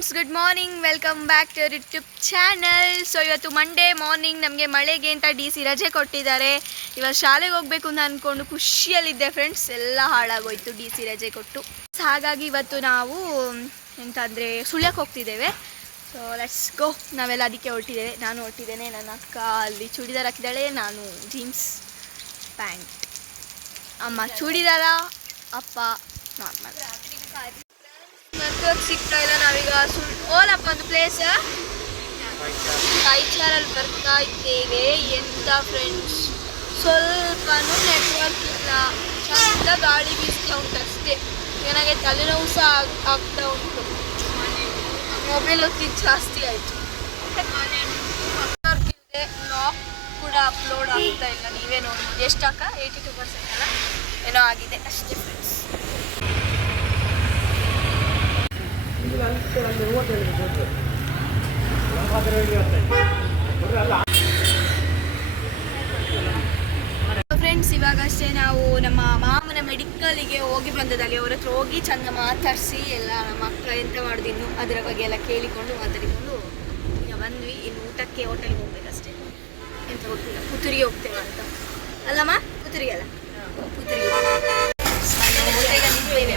Friends good morning welcome back to YouTube channel so ಇವತ್ತು Monday morning ನಮಗೆ ಮಳೆಗೆ ಅಂತ ಡಿ ಸಿ ರಜೆ ಕೊಟ್ಟಿದ್ದಾರೆ. ಇವತ್ತು ಶಾಲೆಗೆ ಹೋಗಬೇಕು ಅಂತ ಅಂದ್ಕೊಂಡು ಖುಷಿಯಲ್ಲಿದ್ದೆ ಫ್ರೆಂಡ್ಸ್ ಎಲ್ಲ ಹಾಳಾಗೋಯ್ತು ಡಿ ಸಿ ರಜೆ ಕೊಟ್ಟು. ಹಾಗಾಗಿ ಇವತ್ತು ನಾವು, ಎಂತಂದರೆ, ಸುಳ್ಯಕ್ಕೆ ಹೋಗ್ತಿದ್ದೇವೆ. ಸೊ ಲೆಟ್ಸ್ ಗೋ ನಾವೆಲ್ಲ ಅದಕ್ಕೆ ಹೊರಟಿದ್ದೇವೆ. ನಾನು ಹೊರಟಿದ್ದೇನೆ. ನನ್ನ ಅಕ್ಕ ಅಲ್ಲಿ ಚೂಡಿದಾರ ಹಾಕಿದ್ದಾಳೆ. ನಾನು ಜೀನ್ಸ್ ಪ್ಯಾಂಟ್ ಅಮ್ಮ ಚೂಡಿದಾರ, ಅಪ್ಪ ನಾರ್ಮಲ್ ನೆಟ್ವರ್ಕ್ ಸಿಗ್ತಾ ಇಲ್ಲ ನಾವೀಗ ಸುಮ್ ಓಲಪ್ಪ ಒಂದು ಪ್ಲೇಸ್ ಕೈಚಾರಲ್ಲಿ ಬರ್ತಾ ಇದ್ದೇವೆ ಎಂತ ಫ್ರೆಂಡ್ಸ್ ಸ್ವಲ್ಪನೂ ನೆಟ್ವರ್ಕ್ ಇಲ್ಲ ಚಂದ ಗಾಳಿ ಬೀಸ್ತಾ ಉಂಟು ಅಷ್ಟೇ ನನಗೆ ತಲೆನೋವು ಸಹ ಆಗ್- ಆಗ್ತಾ ಉಂಟು ಮೊಬೈಲ್ ಹೊತ್ತಿದ್ದು ಜಾಸ್ತಿ ಆಯಿತು ನೆಟ್ವರ್ಕ್ ಇಲ್ಲದೆ ಲಾಕ್ ಕೂಡ ಅಪ್ಲೋಡ್ ಆಗ್ತಾ ಇಲ್ಲ ನೀವೇ ನೋಡಿ ಎಷ್ಟು ಅಕ್ಕ ಏಯ್ಟಿ ಟು ಪರ್ಸೆಂಟ್ ಅಲ್ಲ ಏನೋ ಆಗಿದೆ ಅಷ್ಟೇ ಫ್ರೆಂಡ್ಸ್ ಫ್ರೆಂಡ್ಸ್ ಇವಾಗಷ್ಟೇ ನಾವು ನಮ್ಮ ಮಾಮನ ಮೆಡಿಕಲಿಗೆ ಹೋಗಿ ಬಂದದಲ್ಲಿ ಅವ್ರ ಹತ್ರ ಹೋಗಿ ಚಂದ ಮಾತಾಡಿಸಿ ಎಲ್ಲ ನಮ್ಮ ಅಕ್ಕ ಎಂತ ಮಾಡಿದ್ನು ಅದರ ಬಗ್ಗೆ ಎಲ್ಲ ಕೇಳಿಕೊಂಡು ಮಾತಾಡಿಕೊಂಡು ಈಗ ಬಂದ್ವಿ. ಇನ್ನು ಊಟಕ್ಕೆ ಹೋಟೆಲ್ಗೆ ಹೋಗ್ಬೇಕಷ್ಟೇ. ಎಂತ ಗೊತ್ತಿಲ್ಲ. ಪುತ್ತೂರಿಗೆ ಹೋಗ್ತೇವೆ ಅಂತ. ಅಲ್ಲಮ್ಮ ಪುತ್ತೂರಿಗೆ ಅಲ್ಲ? ಪುತ್ತೂರಿಗೆ ಬಂದಿದ್ದೇವೆ.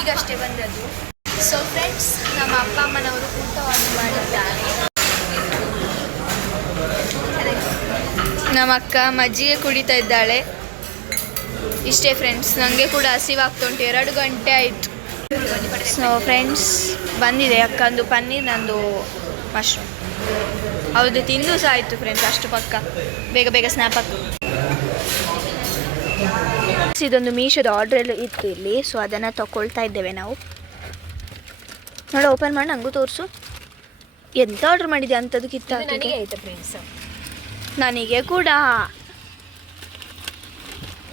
ಈಗಷ್ಟೇ ಬಂದದ್ದು. ಸೊ ಫ್ರೆಂಡ್ಸ್ ನಮ್ಮ ಅಪ್ಪ, ಅಮ್ಮನವರು ಊಟವನ್ನು ಮಾಡಿದ್ದಾರೆ. ನಮ್ಮ ಅಕ್ಕ ಮಜ್ಜಿಗೆ ಕುಡಿತಾ ಇದ್ದಾಳೆ. ಇಷ್ಟೇ ಫ್ರೆಂಡ್ಸ್ ನನಗೆ ಕೂಡ ಹಸಿವಾಗ್ತಾ ಉಂಟು. ಎರಡು ಗಂಟೆ ಆಯಿತು. ಸೊ ಫ್ರೆಂಡ್ಸ್ ಬಂದಿದೆ ಅಕ್ಕಂದು ಪನ್ನೀರ್, ನಂದು ಮಶ್ರೂಮ್ ಹೌದು, ತಿಂದು ಸಹ ಆಯಿತು ಫ್ರೆಂಡ್ಸ್ ಅಷ್ಟು ಪಕ್ಕ. ಬೇಗ ಬೇಗ ಸ್ನ್ಯಾಪ್ ಹಾಕು. ಇದೊಂದು ಮೀಶೋದ ಆರ್ಡ್ರ್ ಎಲ್ಲ ಇತ್ತು ಇಲ್ಲಿ. ಸೊ ಅದನ್ನು ತಗೊಳ್ತಾ ಇದ್ದೇವೆ ನಾವು. ನೋಡ ಓಪನ್ ಮಾಡಿ ನಂಗೂ ತೋರಿಸು. ಎಂತ ಆರ್ಡ್ರ್ ಮಾಡಿದೆ ಅಂಥದ್ದು ಕಿತ್ತ ನನಗೆ ಆಯ್ತು ಫ್ರೆಂಡ್ಸ್ ನನಗೆ ಕೂಡ.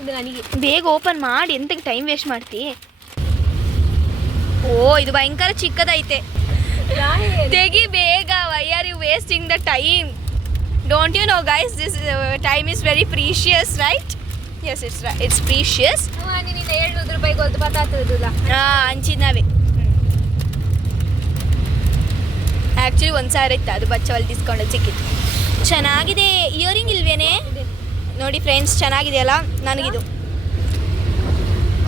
ಇದು ನನಗೆ. ಬೇಗ ಓಪನ್ ಮಾಡಿ ಎಂತ ಟೈಮ್ ವೇಸ್ಟ್ ಮಾಡ್ತಿ? ಓ ಇದು ಭಯಂಕರ ಚಿಕ್ಕದೈತೆ. ತೆಗಿ ಬೇಗ why are you wasting the time don't you know guys this time is very precious right yes it's it's precious ನಿನ್ನ ಏಳ್ನೂರು ರೂಪಾಯಿಗೆ ಒಂದು ಹಾಂ ಹಂಚಿನವೇ ಆ್ಯಕ್ಚುಲಿ ಒಂದು ಸಾವಿರ ಇತ್ತು. ಅದು ಬಚ್ಚವಲ್ಲಿ ಡಿಸ್ಕೌಂಟ್ ಸಿಕ್ಕಿತ್ತು. ಚೆನ್ನಾಗಿದೆ. ಇಯರಿಂಗ್ ಇಲ್ವೇನೆ? ನೋಡಿ ಫ್ರೆಂಡ್ಸ್ ಚೆನ್ನಾಗಿದೆಯಲ್ಲ? ನನಗಿದು.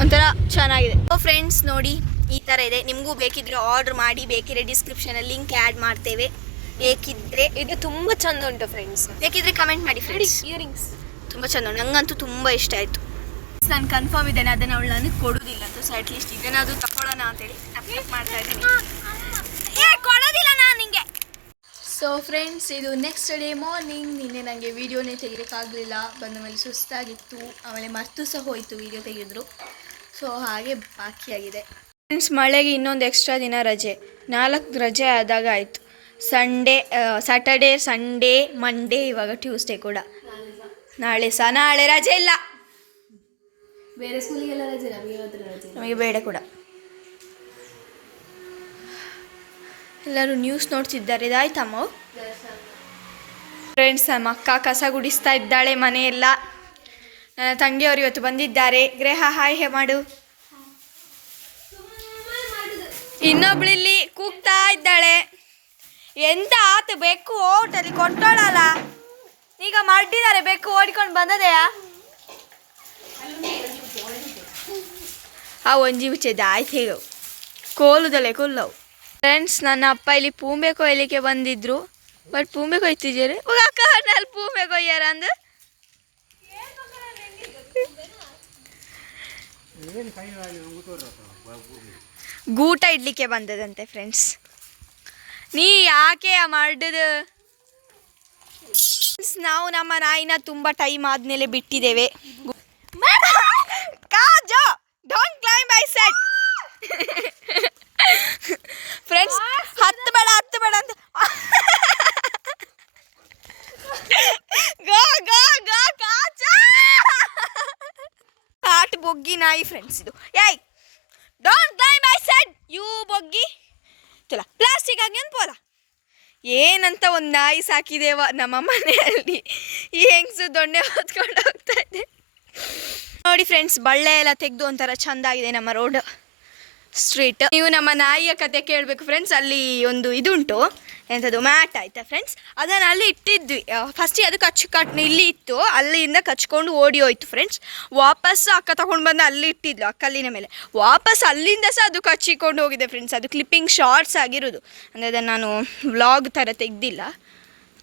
ಒಂಥರ ಚೆನ್ನಾಗಿದೆ. ಓ ಫ್ರೆಂಡ್ಸ್ ನೋಡಿ ಈ ಥರ ಇದೆ. ನಿಮಗೂ ಬೇಕಿದ್ರೆ ಆರ್ಡ್ರ್ ಮಾಡಿ ಬೇಕಿದ್ರೆ ಡಿಸ್ಕ್ರಿಪ್ಷನಲ್ಲಿ ಲಿಂಕ್ ಆ್ಯಡ್ ಮಾಡ್ತೇವೆ. ಬೇಕಿದ್ರೆ ಇದು ತುಂಬ ಚಂದ ಉಂಟು ಫ್ರೆಂಡ್ಸ್ ಬೇಕಿದ್ರೆ ಕಮೆಂಟ್ ಮಾಡಿ ಫ್ರೆಂಡ್ಸ್ ಇಯರಿಂಗ್ಸ್ ತುಂಬ ಚಂದ ಉಂಟು. ನಂಗಂತೂ ತುಂಬ ಇಷ್ಟ ಆಯಿತು. ನಾನು ಕನ್ಫರ್ಮ್ ಇದ್ದೇನೆ. ಅದನ್ನು ಅವಳು ನನಗೆ ಕೊಡೋದಿಲ್ಲ ಅಂತ ಸೊ ಅಟ್ಲೀಸ್ಟ್ ಇದನ್ನಾದರೂ ತಗೊಳ್ಳೋಣ ಅಂತೇಳಿ. ಮಾಡ್ತಾ ಇದ್ದೀನಿ ಏ ಕೊಡೋದಿಲ್ಲ ನಾನು ನಿಂಗೆ ಸೊ ಫ್ರೆಂಡ್ಸ್ ಇದು ನೆಕ್ಸ್ಟ್ ಡೇ ಮಾರ್ನಿಂಗ್ ನಿನ್ನೆ ನನಗೆ ವೀಡಿಯೋನೇ ತೆಗಿಲಿಕ್ಕಾಗಲಿಲ್ಲ. ಬಂದ ಮೇಲೆ ಸುಸ್ತಾಗಿತ್ತು. ಆಮೇಲೆ ಮರ್ತು ಸಹ ಹೋಯಿತು ವೀಡಿಯೋ ತೆಗೆದ್ರು. ಸೊ ಹಾಗೆ ಬಾಕಿಯಾಗಿದೆ. ಫ್ರೆಂಡ್ಸ್ ಮಳೆಗೆ ಇನ್ನೊಂದು ಎಕ್ಸ್ಟ್ರಾ ದಿನ ರಜೆ. ನಾಲ್ಕು ರಜೆ ಆದಾಗ ಆಯಿತು. ಸಂಡೇ ಸ್ಯಾಟರ್ಡೇ ಸಂಡೇ ಮಂಡೇ ಇವಾಗ ಟ್ಯೂಸ್ಡೇ ಕೂಡ. ನಾಳೆ ಸಹ ನಾಳೆ ರಜೆ ಇಲ್ಲ. ಬೇರೆ ಸ್ಕೂಲಿಗೆಲ್ಲ ರಜೆ ನಮಗೆ ರಜೆ ನಮಗೆ ಬೇಡ ಕೂಡ. ಎಲ್ಲರೂ ನ್ಯೂಸ್ ನೋಡ್ತಿದ್ದಾರೆ. ಇದಾಯ್ತಮ್ಮ ಫ್ರೆಂಡ್ಸ್ ನಮ್ಮ ಅಕ್ಕ ಕಸ ಗುಡಿಸ್ತಾ ಇದ್ದಾಳೆ ಮನೆಯೆಲ್ಲ. ನನ್ನ ತಂಗಿಯವರು ಇವತ್ತು ಬಂದಿದ್ದಾರೆ. ಗ್ರೇಹ ಹಾಯ್ ಹೇ ಮಾಡು. ಇನ್ನೊಬ್ಳಿಲ್ಲಿ ಕೂಗ್ತಾ ಇದ್ದಾಳೆ. ಎಂತ ಆತು? ಬೆಕ್ಕು ಓಟಲ್ಲಿ ಕೊಟ್ಟೋಳಲ್ಲ. ಈಗ ಮಾಡಿದ್ದಾರೆ ಬೆಕ್ಕು ಓಡಿಕೊಂಡು ಬಂದದೆಯಾ? ಆ, ಒಂಜಿ ಉಚ್ಚೆದ. ಆಯ್ತು ಹೇಗವು ಕೋಲುದಲೆ ಕೊಲ್ಲವು ಫ್ರೆಂಡ್ಸ್ ನನ್ನ ಅಪ್ಪ ಇಲ್ಲಿ ಪೂಂಬೆ ಕೊಯ್ಲಿಕ್ಕೆ ಬಂದಿದ್ರು. ಬಟ್ ಪೂಂಬೆ ಕೊಯ್ತಿದ್ದೀರಿ? ಅಕ್ಕ ನಲ್ಲಿ ಪೂಂಬೆ ಕೊಯ್ಯಾರ ಅಂದು. ಗೂಟ ಇಡ್ಲಿಕ್ಕೆ ಬಂದದಂತೆ ಫ್ರೆಂಡ್ಸ್ ನೀ ಯಾಕೆ ಮಾಡಿದ ನಾವು ನಮ್ಮ ನಾಯಿನ ತುಂಬ ಟೈಮ್ ಆದ್ಮೇಲೆ ಬಿಟ್ಟಿದ್ದೇವೆ. ಕಾಜೋ don't climb I said friends ಹತ್ತು ಬೇಡ ಹತ್ತು ಬೇಡ ಅಂತ. ಕಾಟ್ ಬೊಗ್ಗಿ ನಾಯಿ ಫ್ರೆಂಡ್ಸ್ ಇದು. ಯಾಯ್ don't time I said you ಬೊಗ್ಗಿ. ಚಲ ಪ್ಲಾಸ್ಟಿಕ್ ಆಗಿ ಅನ್ಬೋದ? ಏನಂತ ಒಂದು ನಾಯಿ ಸಾಕಿದೇವ ನಮ್ಮ ಮನೆಯಲ್ಲಿ. ಈ ಹೆಂಗಸು ದೊಣ್ಣೆ ಹೊತ್ಕೊಂಡು ಹೋಗ್ತಾ ಇದೆ. ನೋಡಿ ಫ್ರೆಂಡ್ಸ್ ಬಳ್ಳೆ ಎಲ್ಲ ತೆಗೆದು ಒಂಥರ ಚೆಂದಾಗಿದೆ ನಮ್ಮ ರೋಡ್ ಸ್ಟ್ರೀಟ್ ನೀವು ನಮ್ಮ ನಾಯಿಯ ಕತೆ ಕೇಳಬೇಕು ಫ್ರೆಂಡ್ಸ್ ಅಲ್ಲಿ ಒಂದು ಇದುಂಟು. ಎಂಥದ್ದು? ಮ್ಯಾಟ್ ಆಯ್ತಾ ಫ್ರೆಂಡ್ಸ್ ಅದನ್ನು ಅಲ್ಲಿ ಇಟ್ಟಿದ್ವಿ. ಫಸ್ಟಿಗೆ ಅದು ಕಚ್ಚು ಕಟ್ ಇಲ್ಲಿ ಇತ್ತು. ಅಲ್ಲಿಂದ ಕಚ್ಕೊಂಡು ಓಡಿ ಹೋಯ್ತು ಫ್ರೆಂಡ್ಸ್ ವಾಪಸ್ ಅಕ್ಕ ತಗೊಂಡು ಬಂದು ಅಲ್ಲಿ ಇಟ್ಟಿದ್ಲು ಆ ಕಲ್ಲಿನ ಮೇಲೆ. ವಾಪಸ್ ಅಲ್ಲಿಂದ ಸಹ ಅದು ಕಚ್ಚಿಕೊಂಡು ಹೋಗಿದೆ ಫ್ರೆಂಡ್ಸ್ ಅದು ಕ್ಲಿಪ್ಪಿಂಗ್ ಶಾರ್ಟ್ಸ್ ಆಗಿರೋದು. ಅಂದರೆ ಅದನ್ನು ನಾನು ವ್ಲಾಗ್ ಥರ ತೆಗ್ದಿಲ್ಲ.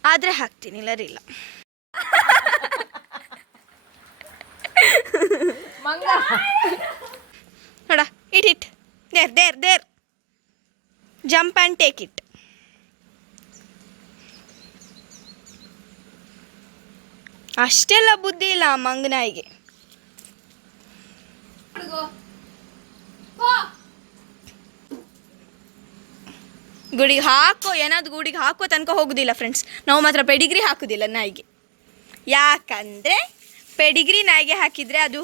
ಆದರೆ ಹಾಕ್ತೀನಿ ಇಲ್ಲರಿಲ್ಲ. ನೋಡ it it. There there there jump and take it ಅಷ್ಟೆಲ್ಲ ಬುದ್ಧಿ ಇಲ್ಲ ಆ ಮಂಗನಾಯಿಗೆ. ಗುಡಿಗೆ ಹಾಕೋ ಏನಾದ್ರು ಗುಡಿಗೆ ಹಾಕೋ ತನಕ ಹೋಗುದಿಲ್ಲ ಫ್ರೆಂಡ್ಸ್ ನಾವು ಮಾತ್ರ ಪೆಡಿಗ್ರಿ ಹಾಕುದಿಲ್ಲ ನಾಯಿಗೆ. ಯಾಕಂದರೆ ಪೆಡಿಗ್ರಿ ನಾಯಿಗೆ ಹಾಕಿದರೆ ಅದು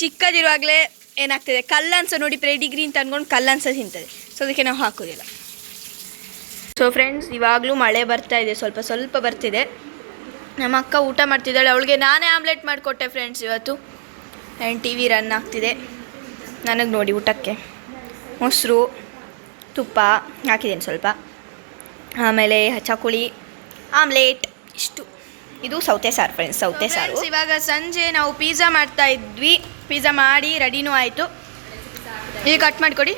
ಚಿಕ್ಕದಿರುವಾಗಲೇ ಏನಾಗ್ತದೆ? ಕಲ್ಲನ್ಸ ನೋಡಿ ಪ್ರೆಡಿಗ್ರಿ ಅಂತ ಅಂದ್ಕೊಂಡು ಕಲ್ಲನ್ಸ ತಿಂತದೆ. ಸೊ ಅದಕ್ಕೆ ನಾವು ಹಾಕೋದಿಲ್ಲ ಸೊ ಫ್ರೆಂಡ್ಸ್ ಇವಾಗಲೂ ಮಳೆ ಬರ್ತಾ ಇದೆ. ಸ್ವಲ್ಪ ಸ್ವಲ್ಪ ಬರ್ತಿದೆ. ನಮ್ಮ ಅಕ್ಕ ಊಟ ಮಾಡ್ತಿದ್ದಾಳೆ. ಅವಳಿಗೆ ನಾನೇ ಆಮ್ಲೆಟ್ ಮಾಡಿಕೊಟ್ಟೆ ಫ್ರೆಂಡ್ಸ್ ಇವತ್ತು. ಆ್ಯಂಡ್ ಟಿ ವಿ ರನ್ ಆಗ್ತಿದೆ. ನನಗೆ ನೋಡಿ ಊಟಕ್ಕೆ. ಮೊಸರು, ತುಪ್ಪ ಹಾಕಿದ್ದೀನಿ ಸ್ವಲ್ಪ. ಆಮೇಲೆ ಚಕುಳಿ ಆಮ್ಲೆಟ್, ಇಷ್ಟು. ಇದು ಸೌತೆ ಸಾರು ಫ್ರೆಂಡ್ಸ್ ಸೌತೆ ಸಾರು. ಇವಾಗ ಸಂಜೆ ನಾವು ಪಿಜ್ಜಾ ಮಾಡ್ತಾ ಇದ್ವಿ. ಪಿಜ್ಜಾ ಮಾಡಿ ರೆಡಿನೂ ಆಯಿತು. ಈಗ ಕಟ್ ಮಾಡಿಕೊಡಿ.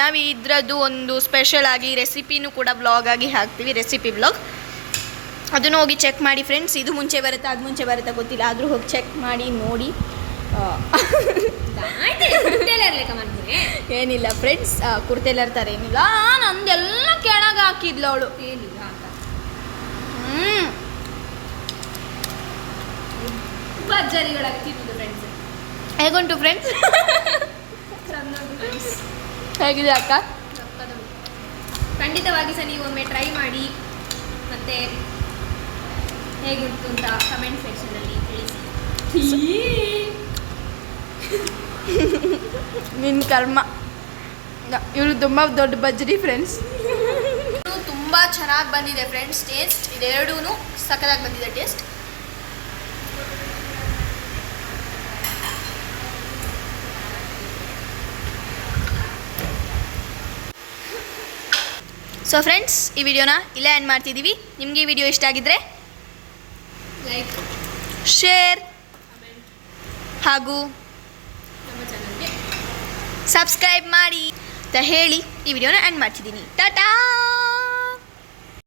ನಾವು ಇದ್ರದ್ದು ಒಂದು ಸ್ಪೆಷಲ್ ಆಗಿ ರೆಸಿಪಿನೂ ಕೂಡ ಬ್ಲಾಗ್ ಆಗಿ ಹಾಕ್ತೀವಿ ರೆಸಿಪಿ ಬ್ಲಾಗ್ ಅದನ್ನು ಹೋಗಿ ಚೆಕ್ ಮಾಡಿ ಫ್ರೆಂಡ್ಸ್ ಇದು ಮುಂಚೆ ಬರುತ್ತಾ ಅದು ಮುಂಚೆ ಬರುತ್ತಾ ಗೊತ್ತಿಲ್ಲ. ಆದರೂ ಹೋಗಿ ಚೆಕ್ ಮಾಡಿ ನೋಡಿ. ಏನಿಲ್ಲ ಫ್ರೆಂಡ್ಸ್ ಕುರ್ತೆಲ್ಲ ಇರ್ತಾರೆ ಏನಿಲ್ಲ. ನಂದೆಲ್ಲ ಕೆಳಗೆ ಹಾಕಿದ್ಲು ಅವಳು. ಹ್ಞೂ ಫ್ರೆಂಡ್ಸ್ ಹೇಗುಂಟು ಫ್ರೆಂಡ್ಸ್ ಹೇಗಿದೆ ಅಕ್ಕ? ಖಂಡಿತವಾಗಿ ಸಹ ನೀವು ಒಮ್ಮೆ ಟ್ರೈ ಮಾಡಿ. ಮತ್ತೆ ಹೇಗುಂಟು ಅಂತ ಕಮೆಂಟ್ ಸೆಕ್ಷನಲ್ಲಿ ತಿಳಿಸಿ. ನಿನ್ನ ಕರ್ಮ. ಇವ್ರು ತುಂಬ ದೊಡ್ಡ ಬಜ್ರಿ ಫ್ರೆಂಡ್ಸ್ ತುಂಬ ಚೆನ್ನಾಗಿ ಬಂದಿದೆ ಫ್ರೆಂಡ್ಸ್ ಟೇಸ್ಟ್ ಇದೆರಡೂ ಸಖತ್ತಾಗಿ ಬಂದಿದೆ ಟೇಸ್ಟ್ ಸೊ ಫ್ರೆಂಡ್ಸ್ ಈ ವಿಡಿಯೋನ ಇಲ್ಲೇ ಎಂಡ್ ಮಾಡ್ತಿದ್ದೀವಿ ನಿಮಗೆ ಈ ವಿಡಿಯೋ ಇಷ್ಟ ಆಗಿದ್ರೆ ಲೈಕ್ ಶೇರ್ ಹಾಗೂ ಸಬ್ಸ್ಕ್ರೈಬ್ ಮಾಡಿ ಅಂತ ಹೇಳಿ ಈ ವಿಡಿಯೋನ ಎಂಡ್ ಮಾಡ್ತಿದ್ದೀನಿ ಟಾಟಾ